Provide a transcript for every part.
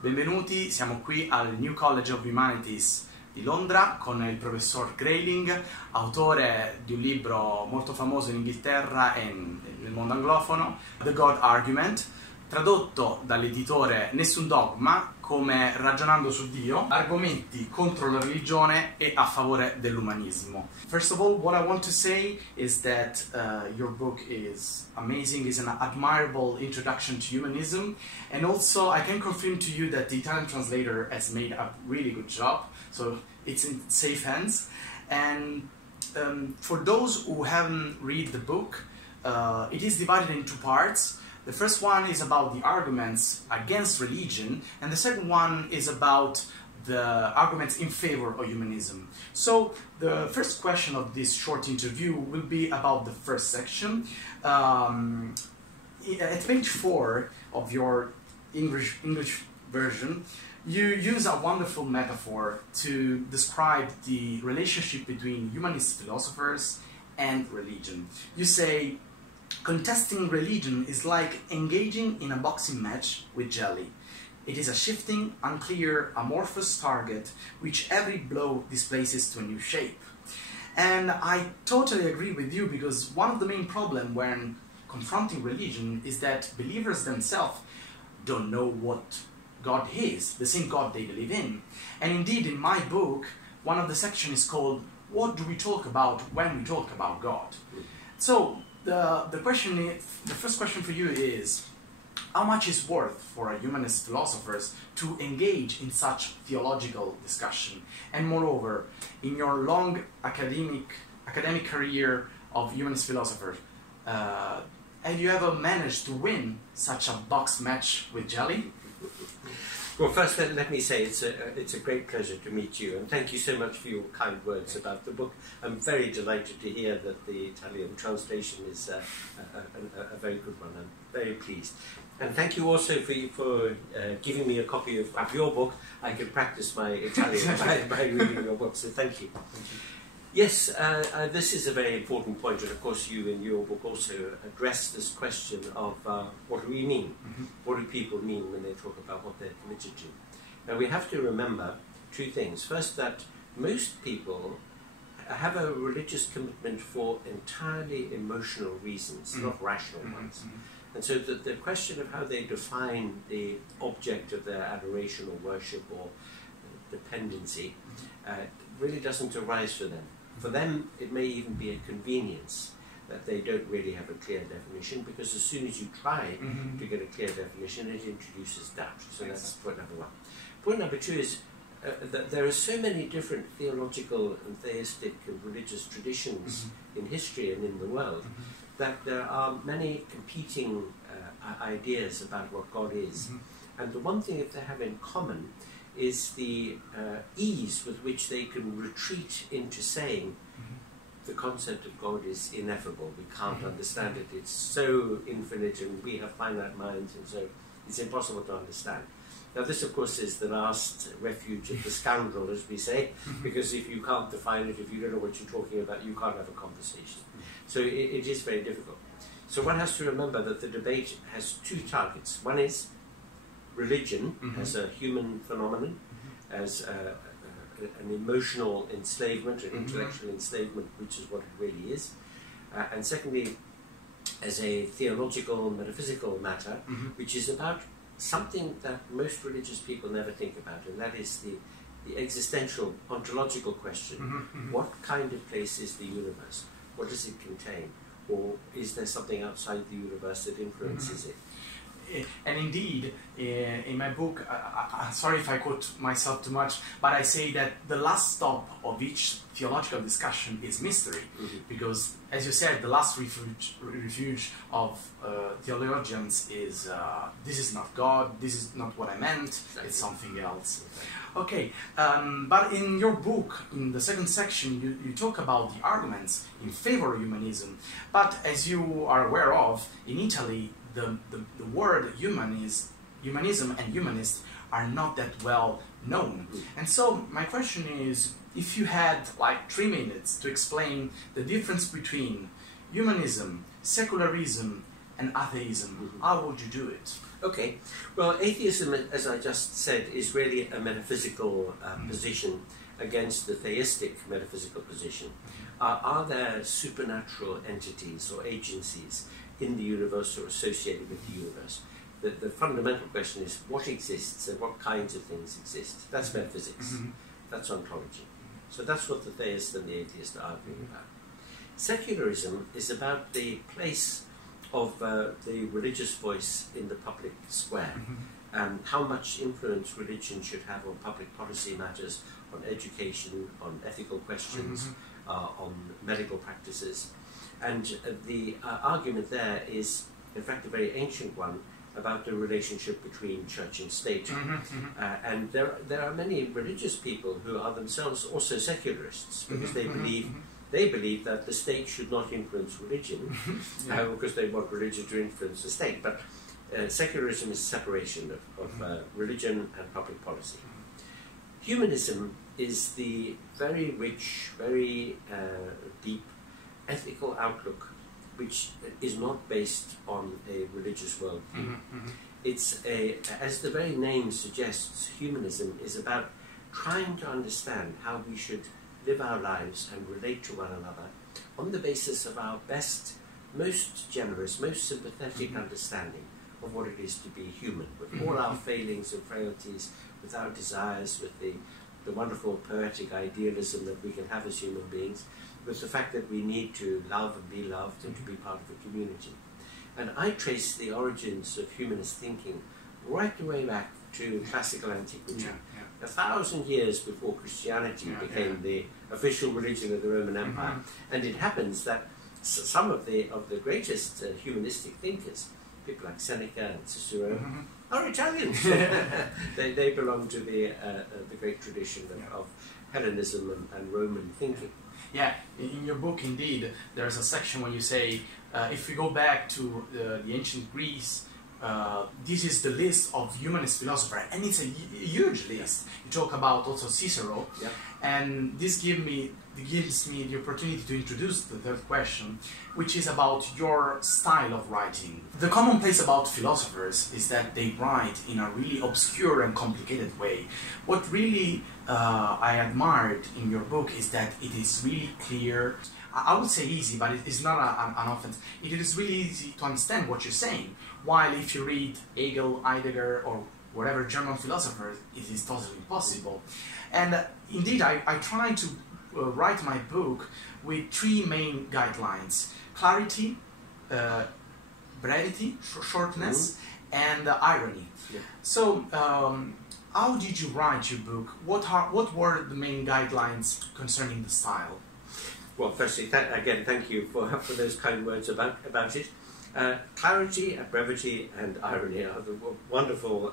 Benvenuti, siamo qui al New College of Humanities di Londra con il professor Grayling, autore di un libro molto famoso in Inghilterra e nel mondo anglofono, The God Argument, tradotto dall'editore Nessun Dogma come Ragionando su Dio, argomenti contro la religione e a favore dell'umanismo. First of all, what I want to say is that your book is amazing, is an admirable introduction to humanism, and also I can confirm to you that the Italian translator has made a really good job, so it's in safe hands. And for those who haven't read the book, it is divided in two parts. The first one is about the arguments against religion, and the second one is about the arguments in favor of humanism. So the first question of this short interview will be about the first section. At page 4 of your English version, you use a wonderful metaphor to describe the relationship between humanist philosophers and religion. You say, contesting religion is like engaging in a boxing match with jelly. It is a shifting, unclear, amorphous target which every blow displaces to a new shape. And I totally agree with you, because one of the main problems when confronting religion is that believers themselves don't know what God is, the same God they believe in. And indeed, in my book, one of the sections is called, What do we talk about when we talk about God? So, the first question for you is, how much is worth for a humanist philosophers to engage in such theological discussion? And moreover, in your long academic career of humanist philosopher, have you ever managed to win such a box match with jelly? Well, first let me say it's a great pleasure to meet you, and thank you so much for your kind words about the book. I'm very delighted to hear that the Italian translation is a very good one. I'm very pleased. And thank you also for giving me a copy of your book. I can practice my Italian by reading your book, so thank you. Yes, this is a very important point, and of course you in your book also address this question of what do we mean? Mm-hmm. What do people mean when they talk about what they're committed to? Now we have to remember two things. First, that most people have a religious commitment for entirely emotional reasons, mm-hmm. not rational ones. Mm-hmm. And so the question of how they define the object of their adoration or worship or dependency really doesn't arise for them. For them, it may even be a convenience that they don't really have a clear definition, because as soon as you try mm-hmm. to get a clear definition, it introduces doubt. So that's point number one. Point number two is that there are so many different theological and theistic and religious traditions mm-hmm. in history and in the world mm-hmm. that there are many competing ideas about what God is. Mm-hmm. And the one thing that they have in common is the ease with which they can retreat into saying mm-hmm. the concept of God is ineffable, we can't mm-hmm. understand it, it's so infinite and we have finite minds, and so it's impossible to understand. Now this of course is the last refuge of the scoundrel, as we say, mm-hmm. because if you can't define it, if you don't know what you're talking about, you can't have a conversation. Mm-hmm. So it is very difficult. So one has to remember that the debate has two targets. One is religion mm-hmm. as a human phenomenon, mm-hmm. as an emotional enslavement, an mm-hmm. intellectual enslavement, which is what it really is. And secondly, as a theological, metaphysical matter, mm-hmm. which is about something that most religious people never think about, and that is the existential, ontological question. Mm-hmm. Mm-hmm. What kind of place is the universe? What does it contain? Or is there something outside the universe that influences mm-hmm. it? And indeed, in my book, sorry if I quote myself too much, but I say that the last stop of each theological discussion is mystery. Mm-hmm. Because, as you said, the last refuge of theologians is, this is not God, this is not what I meant, exactly. It's something else. Exactly. Okay, but in your book, in the second section, you talk about the arguments in favor of humanism. But as you are aware of, in Italy, the word humanism and humanist are not that well known. And so my question is, if you had like 3 minutes to explain the difference between humanism, secularism and atheism, how would you do it? Okay, well, atheism, as I just said, is really a metaphysical position against the theistic metaphysical position. Are there supernatural entities or agencies in the universe or associated with the universe? The fundamental question is what exists and what kinds of things exist. That's metaphysics. That's ontology. So that's what the theist and the atheist are arguing about. Secularism is about the place of the religious voice in the public square, and how much influence religion should have on public policy matters, on education, on ethical questions, on medical practices. And the argument there is, in fact, a very ancient one about the relationship between church and state. And there are many religious people who are themselves also secularists, because they believe that the state should not influence religion, because they want religion to influence the state. But secularism is separation of religion and public policy. Humanism is the very rich, very deep ethical outlook, which is not based on a religious worldview. It's as the very name suggests, humanism is about trying to understand how we should live our lives and relate to one another on the basis of our best, most generous, most sympathetic understanding of what it is to be human, with all our failings and frailties, with our desires, with the wonderful poetic idealism that we can have as human beings, with the fact that we need to love and be loved and to be part of a community. And I trace the origins of humanist thinking right the way back to classical antiquity. 1,000 years before Christianity became the official religion of the Roman Empire. And it happens that some of the greatest humanistic thinkers, people like Seneca and Cicero, are Italians. They belong to the great tradition of Hellenism and Roman thinking. Yeah, in your book, indeed, there's a section where you say, if we go back to the ancient Greece, this is the list of humanist philosophers, and it's a huge list. You talk about also Cicero, and this gives me the opportunity to introduce the third question, which is about your style of writing. The commonplace about philosophers is that they write in a really obscure and complicated way. What really I admired in your book is that it is really clear. I would say easy, but it's not an offense. It is really easy to understand what you're saying. While if you read Hegel, Heidegger, or whatever German philosophers, it is totally impossible. And indeed, I try to write my book with three main guidelines: clarity, brevity, shortness, and irony. So, how did you write your book? What were the main guidelines concerning the style? Well, firstly, again, thank you for those kind words about it. Clarity, brevity, and irony are the wonderful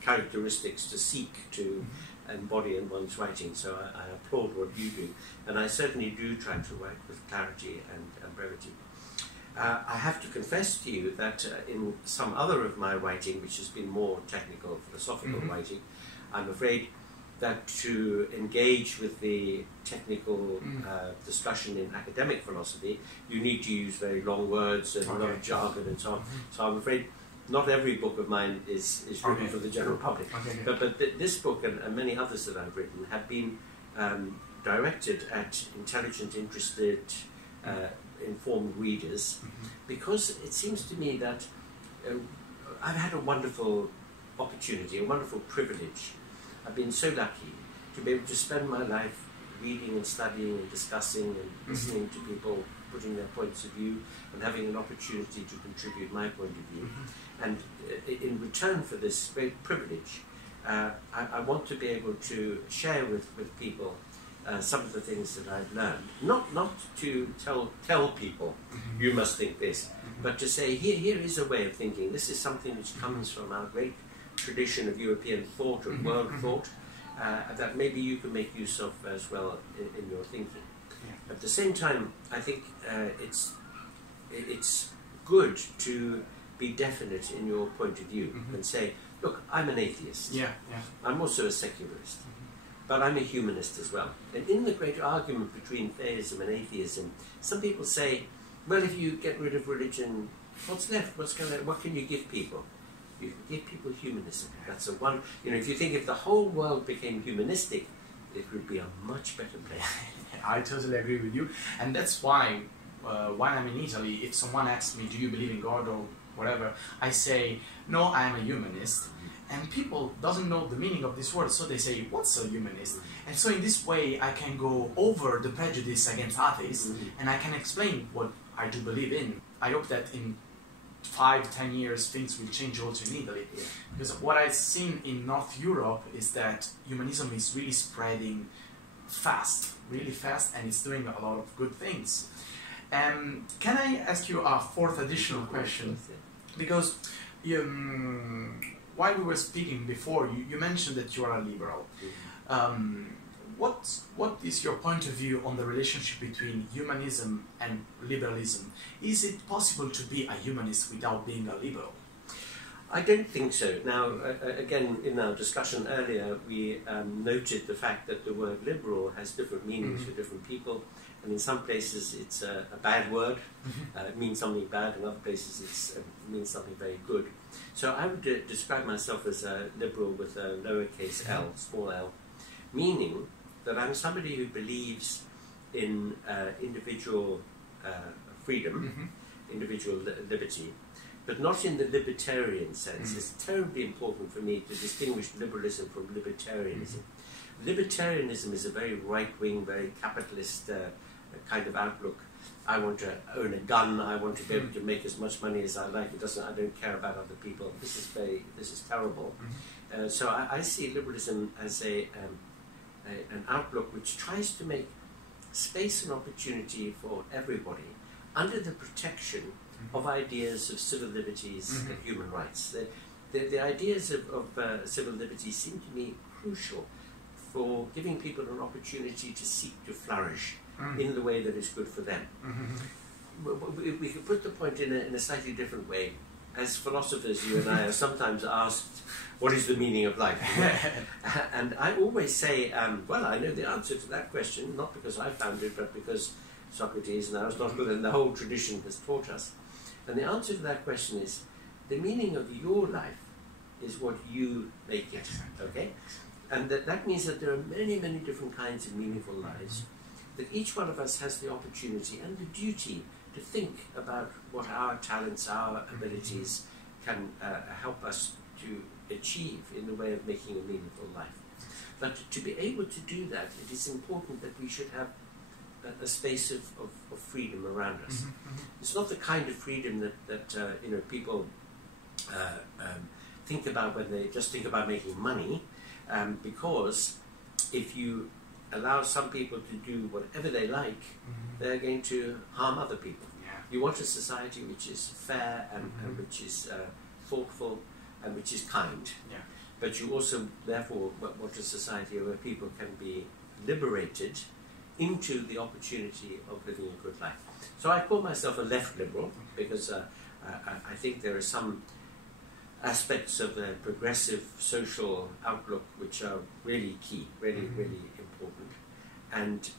characteristics to seek to embody in one's writing, so I applaud what you do, and I certainly do try to write with clarity and brevity. I have to confess to you that in some other of my writing, which has been more technical, philosophical writing, I'm afraid that to engage with the technical discussion in academic philosophy, you need to use very long words and a lot of jargon and so on. So I'm afraid not every book of mine is written for the general public. But this book and many others that I've written have been directed at intelligent, interested, informed readers, because it seems to me that I've had a wonderful opportunity, a wonderful privilege. I've been so lucky to be able to spend my life reading and studying and discussing and listening to people putting their points of view and having an opportunity to contribute my point of view. And in return for this great privilege, I want to be able to share with people some of the things that I've learned. Not to tell people, you must think this, but to say, here is a way of thinking. This is something which comes from our great tradition of European thought, of world thought, that maybe you can make use of as well in your thinking. At the same time, I think it's good to be definite in your point of view and say, look, I'm an atheist. I'm also a secularist, but I'm a humanist as well. And in the great argument between theism and atheism, some people say, well, if you get rid of religion, what's left? What can you give people? you can give people humanism. That's a one. You know, if you think if the whole world became humanistic, it would be a much better place. I totally agree with you, and that's why when I'm in Italy, if someone asks me, do you believe in God or whatever, I say, no, I'm a humanist. And people doesn't know the meaning of this word, so they say, what's a humanist? And so in this way, I can go over the prejudice against atheists, and I can explain what I do believe in. I hope that in 5-10 years, things will change also in Italy. Yeah. Because what I've seen in North Europe is that humanism is really spreading fast, really fast, and it's doing a lot of good things. Can I ask you a fourth additional question? Because while we were speaking before, you mentioned that you are a liberal. What is your point of view on the relationship between humanism and liberalism? Is it possible to be a humanist without being a liberal? I don't think so. Now, again, in our discussion earlier, we noted the fact that the word liberal has different meanings for different people. And in some places it's a bad word, it means something bad, in other places it means something very good. So I would describe myself as a liberal with a lowercase l, small l, meaning that I'm somebody who believes in individual freedom, individual liberty, but not in the libertarian sense. It's terribly important for me to distinguish liberalism from libertarianism. Libertarianism is a very right-wing, very capitalist kind of outlook. I want to own a gun. I want to be able to make as much money as I like. I don't care about other people. This is terrible. So I see liberalism as an outlook which tries to make space and opportunity for everybody under the protection of ideas of civil liberties and human rights. The ideas of civil liberties seem to me crucial for giving people an opportunity to seek to flourish in the way that is good for them. We could put the point in a slightly different way. As philosophers, you and I are sometimes asked, what is the meaning of life? And I always say, well, I know the answer to that question, not because I found it, but because Socrates and Aristotle and the whole tradition has taught us. And the answer to that question is, the meaning of your life is what you make it, okay? And that means that there are many, many different kinds of meaningful lives, that each one of us has the opportunity and the duty to think about what our talents, our abilities can help us to achieve in the way of making a meaningful life. But to be able to do that, it is important that we should have a space of freedom around us. It's not the kind of freedom that people think about when they just think about making money, because if you allow some people to do whatever they like, they're going to harm other people. You want a society which is fair and which is thoughtful and which is kind. But you also, therefore, want a society where people can be liberated into the opportunity of living a good life. So I call myself a left liberal because I think there are some aspects of the progressive social outlook which are really key, really important. And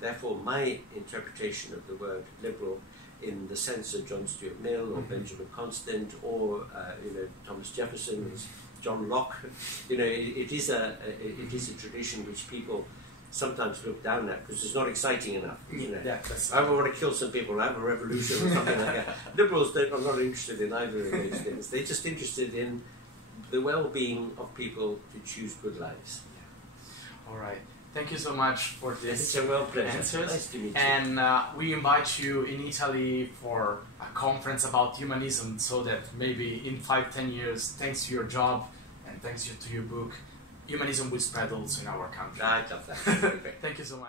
therefore my interpretation of the word liberal in the sense of John Stuart Mill or Benjamin Constant or Thomas Jefferson, John Locke, it is a tradition which people sometimes look down at because it's not exciting enough. I want to kill some people, have a revolution or something like that. Liberals are not interested in either of those things. They're just interested in the well-being of people to choose good lives. All right. Thank you so much for this answers. Nice to meet you. And we invite you in Italy for a conference about humanism so that maybe in 5-10 years, thanks to your job and thanks to your book, humanism will spread also in our country. I love that. Thank you so much.